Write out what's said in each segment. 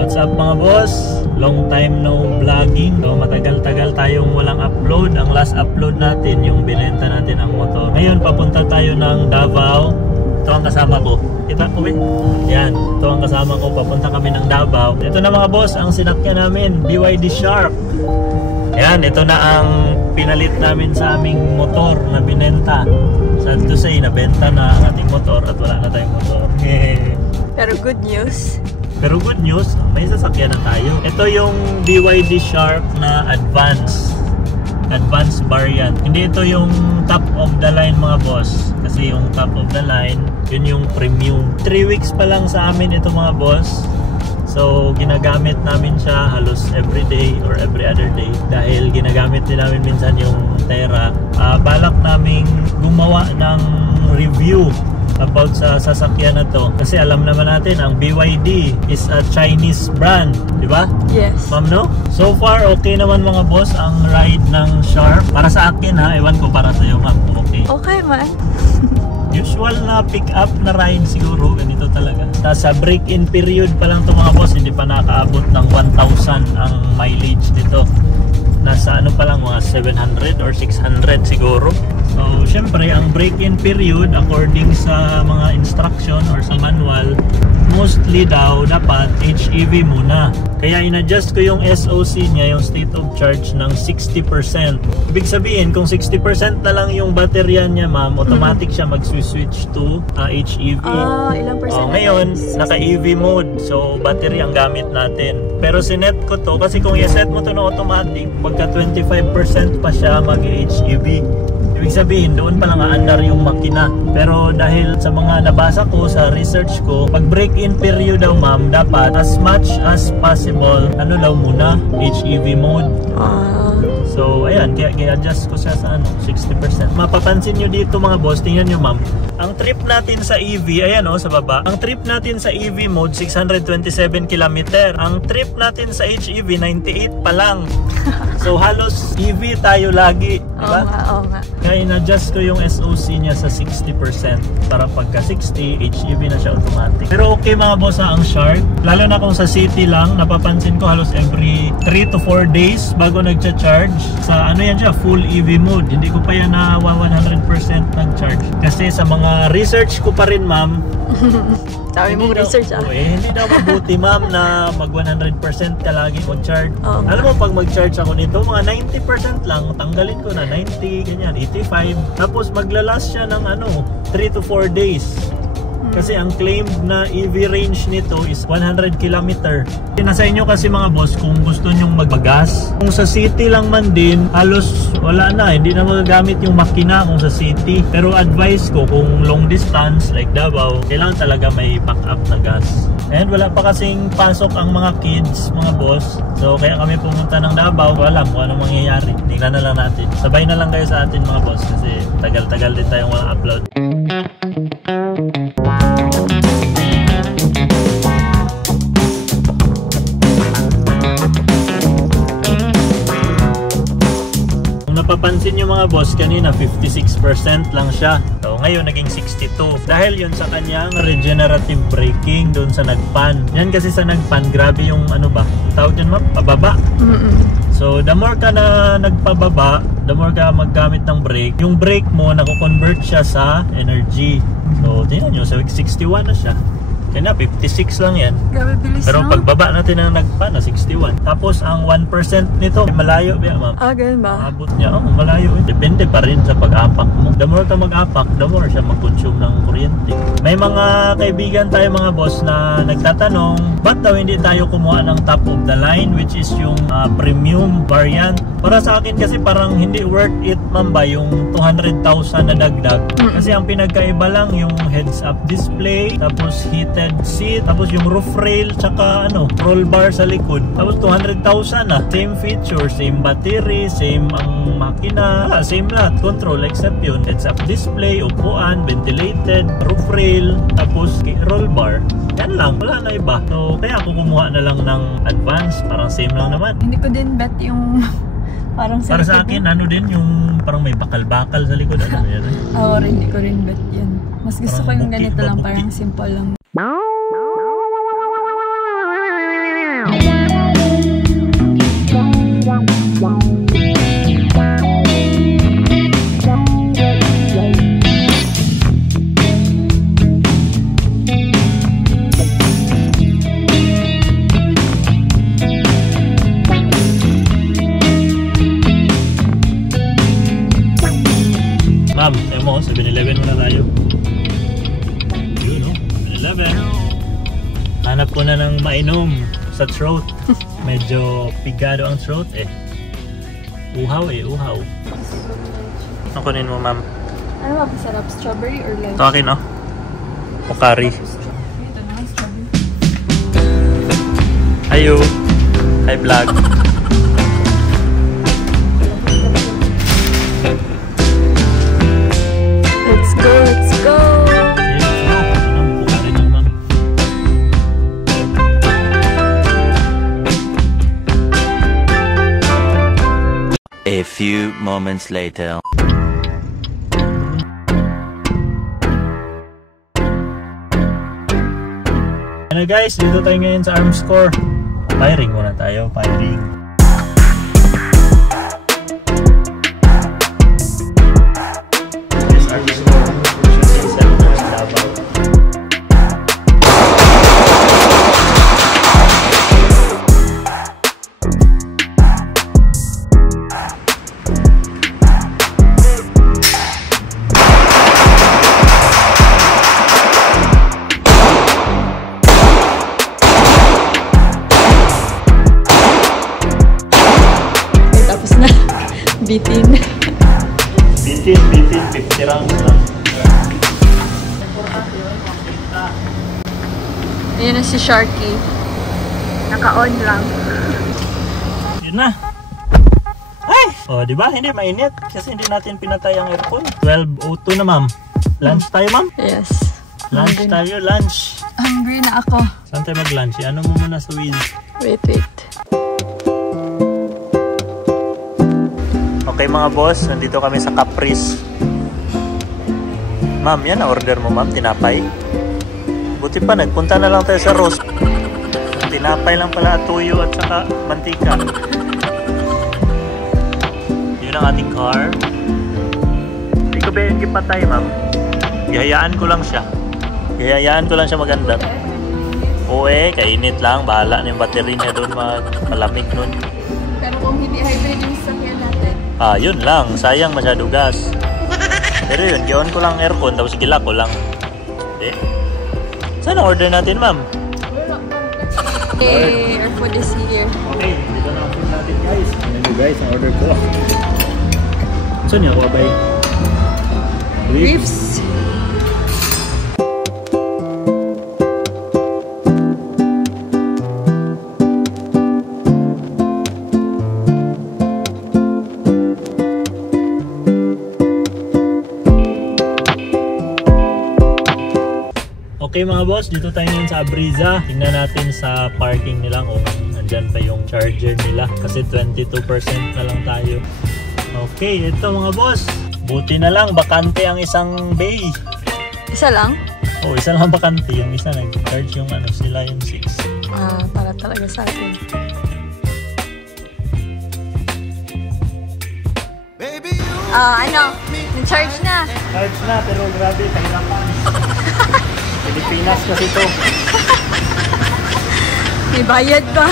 What's up mga boss? Long time no vlogging. So, matagal-tagal tayong walang upload. Ang last upload natin, yung binenta natin ang motor. Ngayon, papunta tayo ng Davao. Ito ang kasama ko. Kita ko ba? Yan, ito ang kasama ko. Papunta kami ng Davao. Ito na mga boss, ang sinakyan namin, BYD Shark. Yan, ito na ang pinalit namin sa aming motor na binenta. Sad to say, nabenta na ang ating motor at wala na tayong motor. Pero good news. Pero good news, may sasakyan na tayo. Ito yung BYD Shark na advanced variant. Hindi ito yung top of the line mga boss. Kasi yung top of the line, yun yung premium. 3 weeks pa lang sa amin ito mga boss. So ginagamit namin siya halos every day or every other day. Dahil ginagamit din namin minsan yung Terra. Balak naming gumawa ng review about sa sasakyan na to. Kasi alam naman natin, ang BYD is a Chinese brand, di ba? Yes. Ma'am, no? So far, okay naman mga boss ang ride ng Shark. Para sa akin ha, ewan ko para sa'yo ma'am, okay. Okay man. Usual na pick up na ride siguro, ganito talaga. Sa break-in period pa lang to mga boss, hindi pa nakaabot ng 1,000 ang mileage nito. Nasa ano pa lang, mga 700 or 600 siguro. So, syempre, ang break-in period, according sa mga instruction or sa manual, mostly daw, dapat HEV muna. Kaya in-adjust ko yung SOC niya, yung state of charge, ng 60%. Ibig sabihin, kung 60% na lang yung baterya niya, ma'am, automatic siya mag-switch to HEV. Ilang percent? Ngayon, naka-EV mode. So, battery ang gamit natin. Pero sinet ko to, kasi kung i-set mo to na automatic, pagka 25% pa siya mag-HEV. Ibig sabihin, doon pa lang aandar yung makina. Pero dahil sa mga nabasa ko, sa research ko, pag break-in period daw ma'am, dapat as much as possible, ano daw muna, HEV mode. So ayan, kaya i-adjust ko siya sa 60%. Mapapansin nyo dito mga boss, tingnan nyo ma'am. Ang trip natin sa EV, ayan o sa baba. Ang trip natin sa EV mode, 627 km. Ang trip natin sa HEV, 98 pa lang. So halos EV tayo lagi, diba? Oo nga. Kaya in-adjust ko yung SOC niya sa 60% para pagka 60, HEV na siya automatic. Pero okay mga boss ang Shark. Lalo na kung sa city lang, napapansin ko halos every 3 to 4 days bago nagcha-charge. Sa ano yan siya, full EV mode. Hindi ko pa yan na 100% nag-charge. Kasi sa mga research ko pa rin ma'am, sabi mong research hindi daw mabuti ma'am na mag 100% ka lagi mag-charge. Alam mo pag mag-charge ako nito, mga 90% lang, tanggalin ko na 90, ganyan, 85. Tapos maglalas siya ng 3 to 4 days. Kasi ang claimed na EV range nito is 100 km. Nasa inyo kasi mga boss kung gusto nyong magbagas. Kung sa city lang man din, halos wala na. Hindi na magagamit yung makina kung sa city. Pero advice ko kung long distance like Davao, kailangan talaga may backup na gas. And wala pa kasing pasok ang mga kids, mga boss. So kaya kami pumunta ng Davao. Alam kung anong mangyayari. Tingnan na lang natin. Sabay na lang kayo sa atin mga boss kasi tagal-tagal din tayong walang upload. Papansin nyo mga boss, kanina 56% lang siya. So, ngayon naging 62. Dahil yun sa kanyang regenerative braking doon sa nagpan. Yan kasi sa nagpan, grabe yung tawag dyan ma'am? Pababa. So the more ka na nagpababa, the more ka maggamit ng brake, yung brake mo nako-convert siya sa energy. So tingnan nyo, 61 na siya. Kaya 56 lang yan. Grabe bilis. Pero pagbaba natin na nagpa na 61. Tapos ang 1% nito malayo ba ma'am? Ganun ba? Abot niya, malayo. Depende pa rin sa pag-apak mo. The more ka mag-apak, the more siya mag-consume ng kuryente. May mga kaibigan tayo mga boss na nagtatanong, ba't daw hindi tayo kumuha ng top of the line, which is yung premium variant? Para sa akin kasi parang hindi worth it ma'am ba yung 200,000 na dagdag. Kasi ang pinagkaiba lang yung heads-up display, tapos heated seat, tapos yung roof rail, tsaka roll bar sa likod. Tapos 200,000 na. Same feature, same battery, same ang makina, same lahat. Control except yun. Heads-up display, upuan, ventilated, roof rail, tapos roll bar. Yan lang, wala na iba. So kaya ako kumuha na lang ng advance, parang same lang naman. Hindi ko din bet yung parang para sa akin, din yung parang may bakal-bakal sa likod. Hindi ko rin bet yan. Mas gusto ko yung ganito lang, parang simple lang. 7-Eleven. Hanap ko na ng mainom sa throat. Medyo pigado ang throat eh. Uhaw eh, uhaw. Ano kunin mo, ma'am? Ano ba masarap? Strawberry or lemon? Ito akin, no? O curry. Ito na, strawberry. Ayo. Hi, vlog. Let's go, let's go! A few moments later. Ano guys, dito tayo ngayon sa Armscore. Firing muna tayo, firing. This Armscore, shooting centers, Davao. Bitin. Bitin, 50 rounds lang. Ayan na si Sharky. Naka-on lang. Yun na. Ay! O, di ba? Hindi mainit. Kasi hindi natin pinatay ang aircon. 12:02 na, ma'am. Lunch tayo, ma'am? Yes. Lunch tayo, lunch. Hungry na ako. Saan tayo mag-lunch? Ano mo muna sa Wiz? Wait. Okay mga boss, nandito kami sa Caprice. Ma'am, yan na-order mo, ma'am, tinapay. Buti pa, nagpunta na lang tayo sa roast. Tinapay lang pala, tuyo at saka mantika. Yun ang ating car. Hindi ko ba yung ipatay, ma'am? Gihayaan ko lang siya. Gihayaan ko lang siya maganda. Oo eh, kainit lang. Bahala na yung battery niya doon, malamig nun. Pero kung hindi hybrid yung sasakyan natin. Ah, yun lang. Sayang masyado gas. Pero yun, gion ko lang aircon, tapos gila ko lang. Okay. Saan ang order natin, ma'am? Hey, our food is here. Okay, dito na ang food natin, guys. Ano nyo, guys, ang order ko. Saan niya, wabay? Reefs. Okay mga boss, dito tayo ngayon sa Abriza. Tingnan natin sa parking nila kung andyan pa yung charger nila. Kasi 22% na lang tayo. Okay, ito mga boss. Buti na lang, bakante ang isang bay. Isa lang? Oh, isa lang bakante. Yung isa nag-charge yung ano, sila yung 6. Ah, para talaga sa atin. Nag-charge na. Charge na, pero grabe, kahirapan. Pilipinas kasi ito. May bayad pa.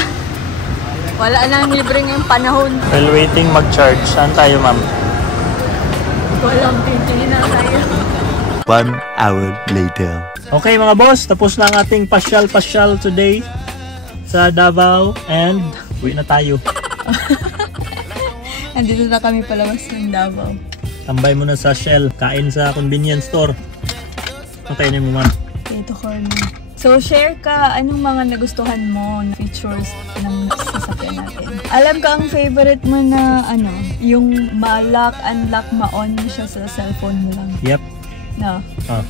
Wala nang libre ngayong panahon. While waiting mag-charge, saan tayo, ma'am? Walang tingin na tayo. 1 hour later. Okay mga boss, tapos na ang ating pasyal today sa Davao and uwi na tayo. Andito na kami palabas ng Davao. Tambay muna sa Shell, kain sa convenience store. Ano kainin mo, ma'am? Ito corner. So, share ka anong mga nagustuhan mo na features ng sasakyan natin. Alam ko ang favorite mo na ano, yung ma-lock, unlock, ma-on mo siya sa cellphone mo lang. Yep. No. Oh.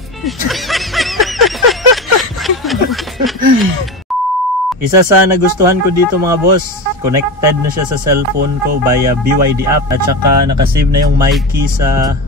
Isa sa nagustuhan ko dito mga boss, connected na siya sa cellphone ko via BYD app at saka nakasave na yung my key sa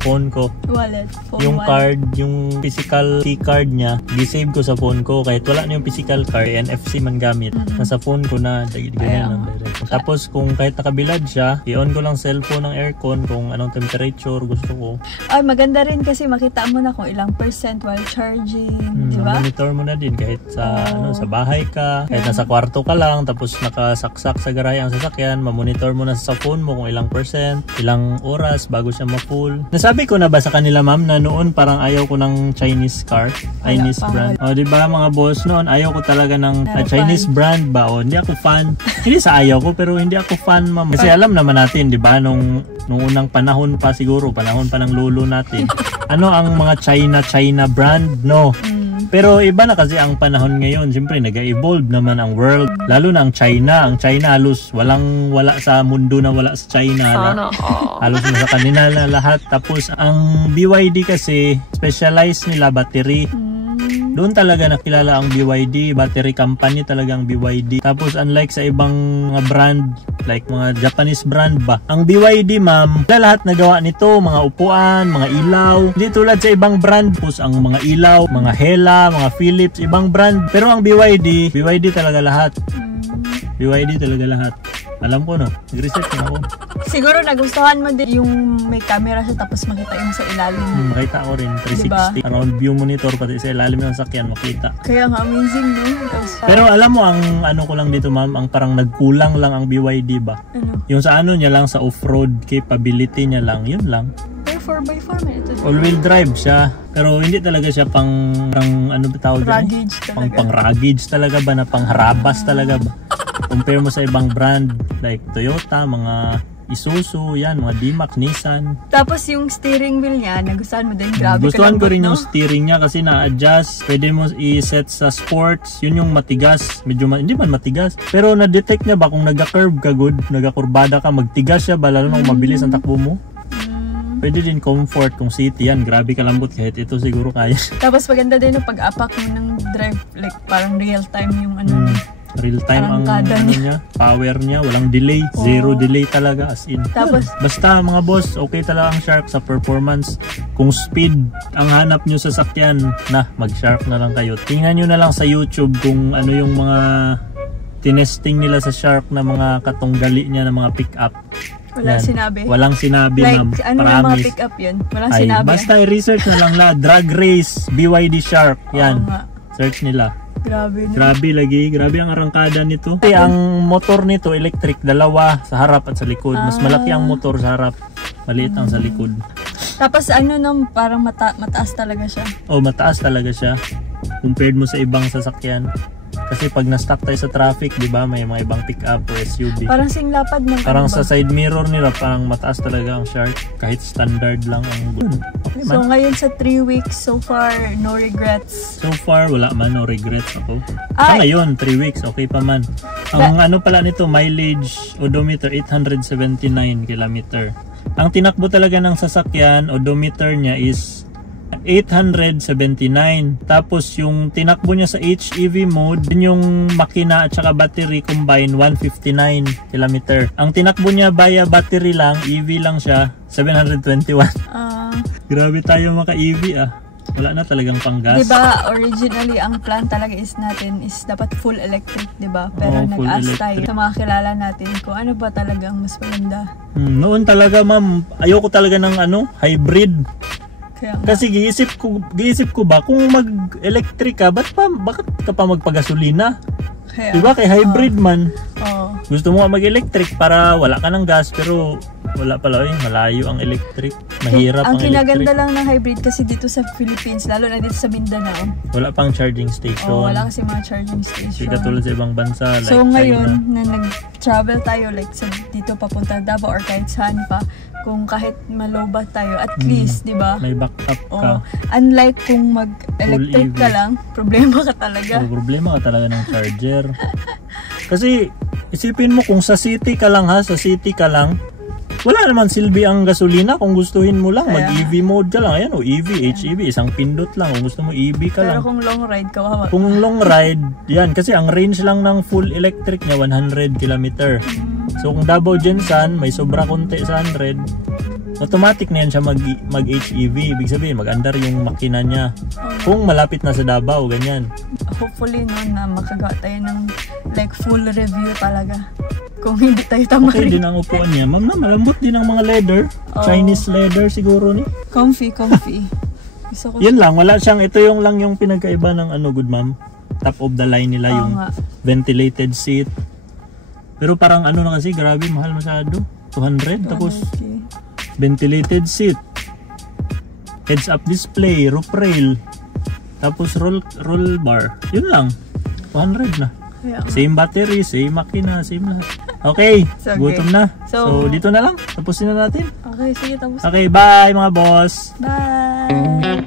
phone ko. Wallet. Phone Yung wallet. card, yung physical key card niya, di-save ko sa phone ko kahit wala na yung physical card, NFC man gamit. Nasa phone ko na, ganyan lang direct. Tapos kung kahit nakabilad siya, i-on ko lang cellphone ng aircon kung anong temperature gusto ko. Ay, maganda rin kasi makita mo na kung ilang percent while charging, di ba? Monitor mo na din kahit sa sa bahay ka, kahit nasa kwarto ka lang, tapos nakasaksak sa garahe ang sasakyan, mamonitor mo na sa phone mo kung ilang percent, ilang oras bago siya ma-full. Nasabi ko na ba sa kanila ma'am na noon parang ayaw ko ng Chinese car, Chinese brand. O di ba mga boss, noon ayaw ko talaga ng Chinese brand ba? O hindi ako fan. Hindi sa ayaw ko pero hindi ako fan ma'am. Kasi alam naman natin, di ba, nung unang panahon pa siguro, panahon pa ng lolo natin. Ano ang mga China brand? No. Pero iba na kasi ang panahon ngayon. Siyempre, nag-evolve naman ang world. Lalo na ang China. Ang China halos wala sa mundo na wala sa China. Halos na sa kanila na lahat. Tapos, ang BYD kasi, specialized nila battery. Doon talaga nakilala ang BYD, battery company talaga ang BYD. Tapos unlike sa ibang mga brand, like mga Japanese brand ba, ang BYD ma'am, lahat nagawa nito, mga upuan, mga ilaw. Hindi tulad sa ibang brand, tapos ang mga ilaw, mga Hella, mga Philips, ibang brand. Pero ang BYD talaga lahat. BYD talaga lahat. Alam ko no, nag-research na ako. Siguro nagustuhan mo din yung may camera siya tapos makita yung sa ilalim. Makita ko rin, 360. Diba? Around view monitor pati sa ilalim ng sakyan makita. Kaya nga amazing din. Pero alam mo ang ano ko lang dito ma'am, ang parang nagkulang lang ang BYD ba? Ano? Yung sa ano niya lang, sa off-road capability niya lang, yun lang. Pero 4x4 man ito. All-wheel drive siya. Pero hindi talaga siya pang ano ba tawag yan? Ruggage talaga. Pang ruggage talaga ba na pang harabas talaga ba? Compare mo sa ibang brand like Toyota, mga Isuzu, yan, mga D-Max, Nissan. Tapos yung steering wheel niya, nagustuhan mo din, grabe gustuhan ka ko rin no? yung steering niya kasi na-adjust. Pwede mo i-set sa sports. Yun yung matigas. Medyo hindi man matigas. Pero na-detect niya ba kung nag-curve ka good, nag-kurbada ka, magtigas siya ba lalo nang mabilis ang takbo mo? Pwede din comfort kung city yan. Grabe kalambot kahit ito siguro kaya. Tapos maganda din yung pag-apak mo ng drive. Like parang real time yung ano. Real time ang ano niya, power niya, walang delay, zero delay talaga as in. Tapos basta mga boss, okay talaga ang Shark sa performance. Kung speed ang hanap nyo sa sakyan, mag-Shark na lang kayo. Tingnan nyo na lang sa YouTube kung ano yung mga tinesting nila sa Shark na mga katunggali niya na mga pick-up. Walang sinabi. Walang sinabi, like, ma'am. Ano na mga pick-up yun? Walang sinabi. Basta i-research na lang drag race, BYD Shark. Yan. Search nila. Grabe no? Grabe ang arangkada nito. Kasi ang motor nito electric, dalawa sa harap at sa likod. Mas malaki ang motor sa harap, maliit ang sa likod. Tapos ano no, parang mataas talaga siya. Mataas talaga siya compared mo sa ibang sasakyan. Kasi pag na-stuck tayo sa traffic, di ba, may mga ibang pick-up or SUV. Parang singlapad ng parang sa side mirror nila, parang mataas talaga ang Shark. Kahit standard lang ang okay, so ngayon sa 3 weeks, so far, no regrets? So far, wala man, no regrets ako. Sa ngayon, 3 weeks, okay pa man. Ang ano pala nito, mileage, odometer, 879 km. Ang tinakbo talaga ng sasakyan, odometer niya is 879. Tapos yung tinakbo niya sa HEV mode, yung makina at saka battery combine 159 km. Ang tinakbo niya via battery lang, EV lang siya, 721. Grabe tayo maka EV Wala na talagang panggas. Diba, originally ang plan talaga is dapat full electric, diba? Pero nag-ask tayo sa mga kilala natin kung ano ba talagang mas maganda. Noon talaga ma'am, ayoko talaga ng hybrid. Kasi giisip ko ba kung mag-electric ka, bakit ka pa magpagasolina? Diba kay hybrid man. Gusto mo mag-electric para wala ka ng gas, pero wala pala malayo ang electric. Mahirap ang electric. Ang kinaganda lang ng hybrid kasi dito sa Philippines, lalo na dito sa Mindanao, wala pang charging station. Wala kasi mga charging station. Hindi katulad sa ibang bansa like so ngayon China. na nag-travel tayo like dito papunta Davao or kahit saan pa, kung kahit malobat tayo, at least, di ba? May backup ka. Unlike kung mag-electric ka lang, problema ka talaga. Problema ka talaga ng charger. Kasi, isipin mo kung sa city ka lang wala naman silbi ang gasolina kung gustuhin mo lang. Mag-EV mode ka lang. Ayan EV, HEV, isang pindot lang. Kung gusto mo EV ka lang. Pero kung long ride, kawawa. Kung long ride, yan. Kasi ang range lang ng full electric niya, 100 km. So kung Davao Gensan, may sobra konti sa 100, automatic na yan siya mag-HEV. Ibig sabihin, mag-andar yung makina niya. Kung malapit na sa Davao, ganyan. Hopefully na makagawa tayo ng like full review talaga. Kung hindi tayo Okay tamarin. din ang upuan niya. Ma'am na, malambot din ang mga leather. Oh. Chinese leather siguro ni. Comfy. Gusto ko. Yan lang, wala siyang, ito yung lang yung pinagkaiba ng ano, good ma'am. Top of the line nila Oo yung nga. ventilated seat. Pero parang ano na kasi, grabe, mahal masyado. 200, tapos Okay. ventilated seat. Heads up display, roof rail. Tapos roll bar. Yun lang. 200 na. Kaya, Same battery, same makina, same lahat. Okay, So, okay. gutom na. So, So, dito na lang. Tapusin na natin. okay, sige, tapos. Okay, bye mga boss. Bye!